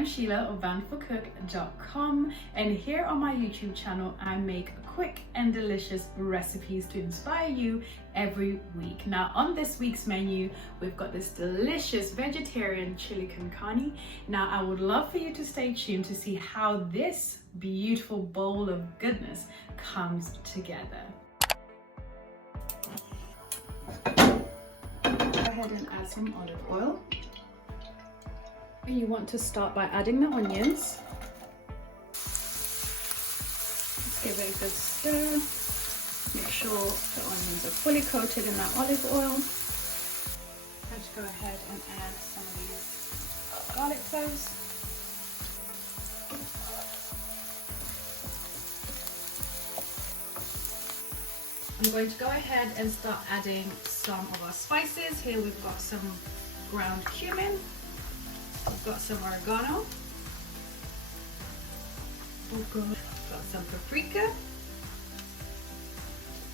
I'm Sheila of bountifulcook.com, and here on my YouTube channel I make quick and delicious recipes to inspire you every week. Now on this week's menu we've got this delicious vegetarian chili con carne. Now I would love for you to stay tuned to see how this beautiful bowl of goodness comes together. Go ahead and add some olive oil. And you want to start by adding the onions. Let's give it a good stir. Make sure the onions are fully coated in that olive oil. Let's go ahead and add some of these garlic cloves. I'm going to go ahead and start adding some of our spices. Here we've got some ground cumin. We've got some oregano. Got some paprika.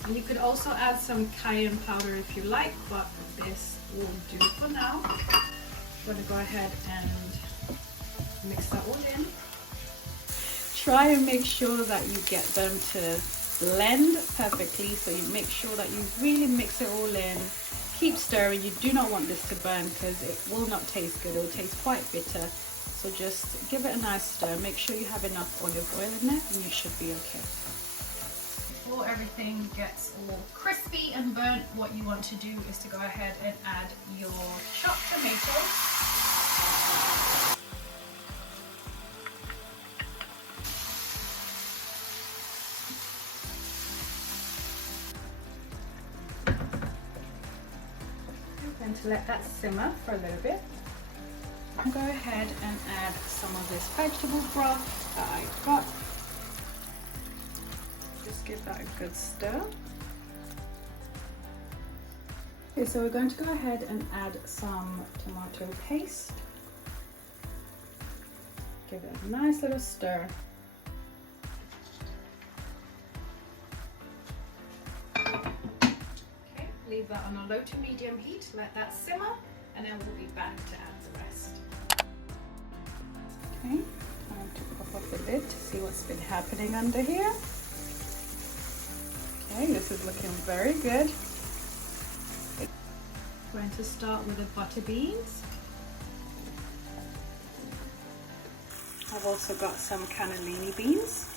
And you could also add some cayenne powder if you like, but this will do for now. I'm going to go ahead and mix that all in. Try and make sure that you get them to blend perfectly, so you make sure that you really mix it all in. Keep stirring. You do not want this to burn because it will not taste good. It will taste quite bitter, so just give it a nice stir. Make sure you have enough olive oil in there and you should be okay. Before everything gets all crispy and burnt, what you want to do is to go ahead and add your chopped tomatoes. And to let that simmer for a little bit, I'll go ahead and add some of this vegetable broth that I've got. Just give that a good stir. Okay, so we're going to go ahead and add some tomato paste. Give it a nice little stir. Leave that on a low to medium heat, let that simmer, and then we'll be back to add the rest. Okay, time to pop up the lid to see what's been happening under here. Okay, this is looking very good. We're going to start with the butter beans. I've also got some cannellini beans.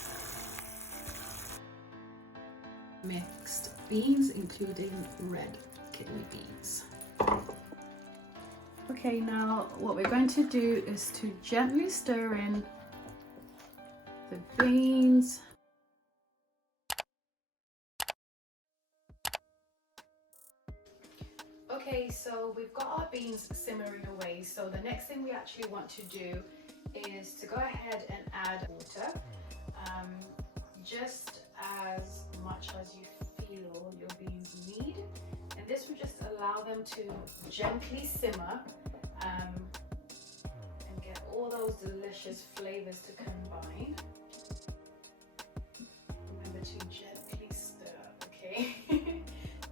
Mixed beans, including red kidney beans. Okay, now what we're going to do is to gently stir in the beans. Okay, so we've got our beans simmering away, so the next thing we actually want to do is to go ahead and add water, just as much as you feel your beans need, and this will just allow them to gently simmer and get all those delicious flavors to combine. Remember to gently stir, okay?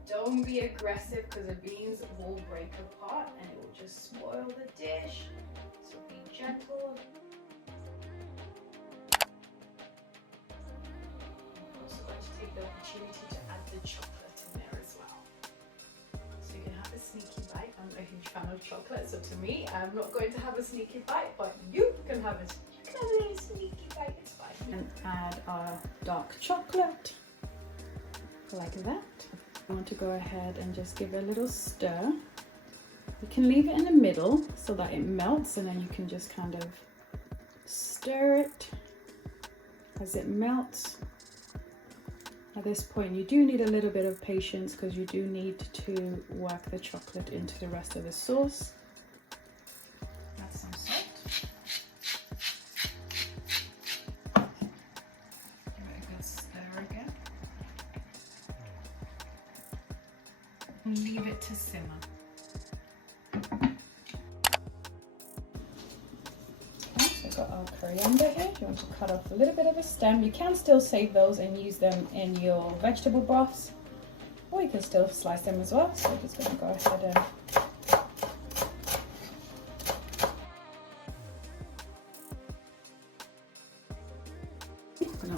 Don't be aggressive because the beans will break apart and it will just spoil the dish, so be gentle. Take the opportunity to add the chocolate in there as well, so you can have a sneaky bite. I'm a huge fan of chocolate, so to me, I'm not going to have a sneaky bite, but you can have a little sneaky bite. It's fine. And add our dark chocolate like that. I want to go ahead and just give it a little stir. You can leave it in the middle so that it melts, and then you can just kind of stir it as it melts. At this point, you do need a little bit of patience because you do need to work the chocolate into the rest of the sauce. Add some salt. Give it a good stir again. And leave it to simmer. Got our coriander here. You want to cut off a little bit of a stem. You can still save those and use them in your vegetable broths, or you can still slice them as well. So we're just going to go ahead and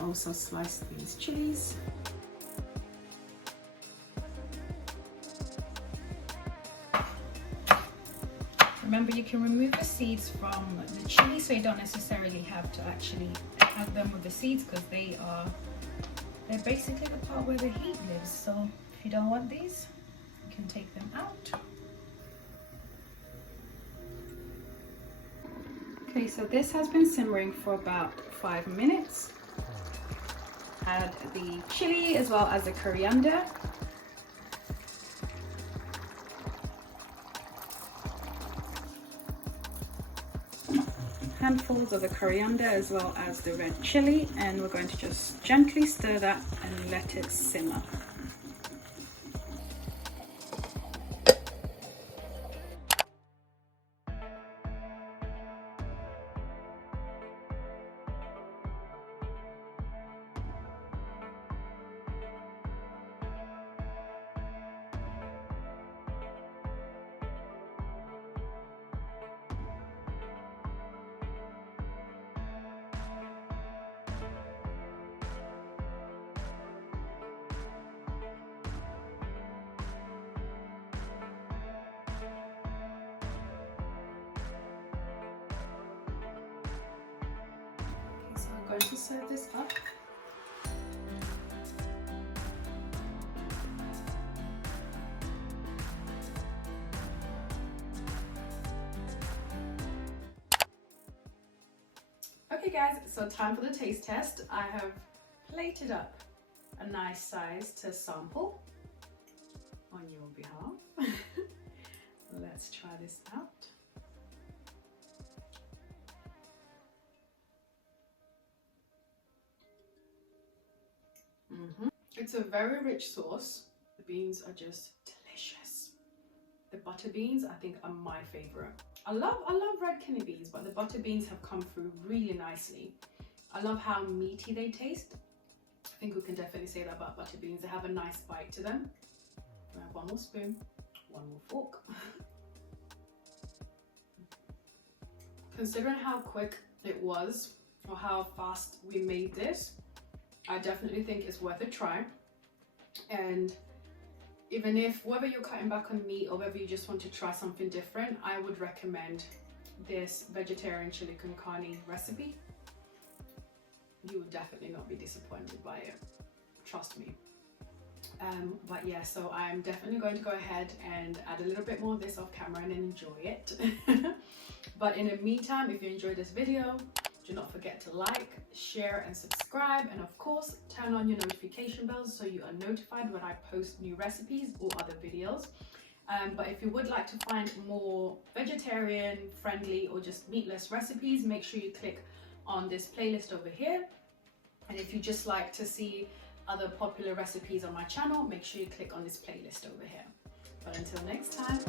also slice these chilies. Remember, you can remove the seeds from the chili, so you don't necessarily have to actually have them with the seeds, because they're basically the part where the heat lives. So if you don't want these, you can take them out. Okay, so this has been simmering for about 5 minutes. Add the chili as well as the coriander. Handfuls of the coriander as well as the red chili, and we're going to just gently stir that and let it simmer. I'm going to serve this up. Okay guys, so time for the taste test. I have plated up a nice size to sample on your behalf. Let's try this out. It's a very rich sauce. The beans are just delicious. The butter beans, I think, are my favorite. I love red kidney beans, but the butter beans have come through really nicely. I love how meaty they taste. I think we can definitely say that about butter beans. They have a nice bite to them. I have one more spoon, one more fork. Considering how quick it was, or how fast we made this, I definitely think it's worth a try. And even if, whether you're cutting back on meat or whether you just want to try something different, I would recommend this vegetarian chili con carne recipe. You will definitely not be disappointed by it, trust me. But yeah, so I'm definitely going to go ahead and add a little bit more of this off camera and enjoy it. But in the meantime, if you enjoyed this video, do not forget to like, share and subscribe, and of course turn on your notification bells so you are notified when I post new recipes or other videos. But if you would like to find more vegetarian friendly or just meatless recipes, make sure you click on this playlist over here. And if you just like to see other popular recipes on my channel, make sure you click on this playlist over here. But until next time.